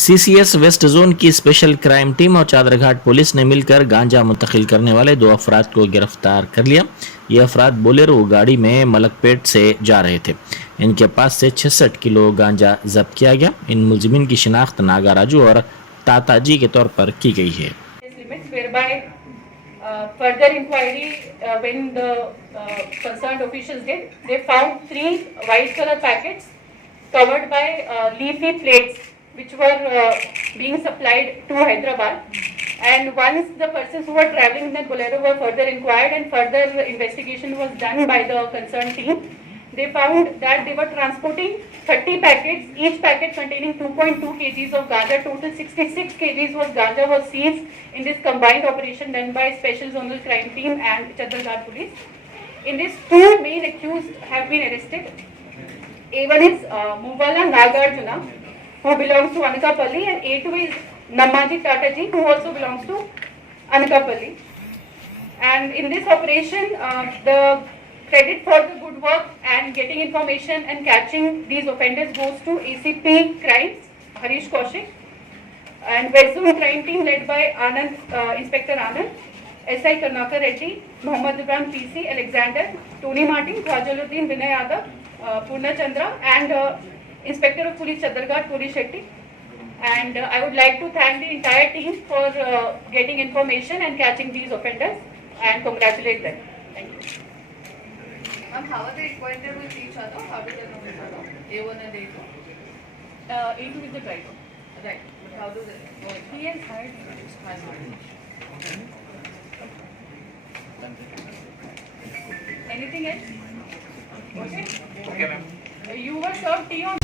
CCS west zone की special crime team और Chadarghat police ने मिलकर गांजा मुंतकिल करने वाले 2 अफराद को गिरफ्तार कर लिया। ये अफराद बोलेरो गाड़ी में मलकपेट से जा रहे थे। इनके पास से 66 किलो गांजा जब्त किया गया। इन मुलजिमिन की शिनाख्त नागा राजू और ताताजी के तौर पर की गई है। Further inquiry, when the concerned officials did, they found 3 white color packets covered by leafy plates, which were being supplied to Hyderabad. And once the persons who were traveling in that bolero were further inquired and further investigation was done by the concerned team, they found that they were transporting 30 packets, each packet containing 2.2 kgs of ganja. Total 66 kgs was ganja was seized in this combined operation done by Special Zonal Crime Team and Chadragarh Police. In this, 2 main accused have been arrested. A1 is Muvala Nagarjuna, who belongs to Anakapalli, and A2 is Namaji Tataji, who also belongs to Anakapalli. And in this operation, the credit for the good work and getting information and catching these offenders goes to ACP Crimes, Harish Kaushik, and West Zone Crime Team led by Anand, Inspector Anand, SI Karnakar Reddy, Mohammad Ibrahim PC, Alexander, Tony Martin, Rajaluddin, Vinay Yadav, Purna Chandra, and Inspector of Police Chadragarh, Police Shetty. And I would like to thank the entire team for getting information and catching these offenders and congratulate them. Thank you. Ma'am, how are they acquainted with each other? How do they know each other? A1 and A2? A2 is the driver. Right. But how do they know? He has hired me. Anything else? Okay. Okay, ma'am. You were served tea on.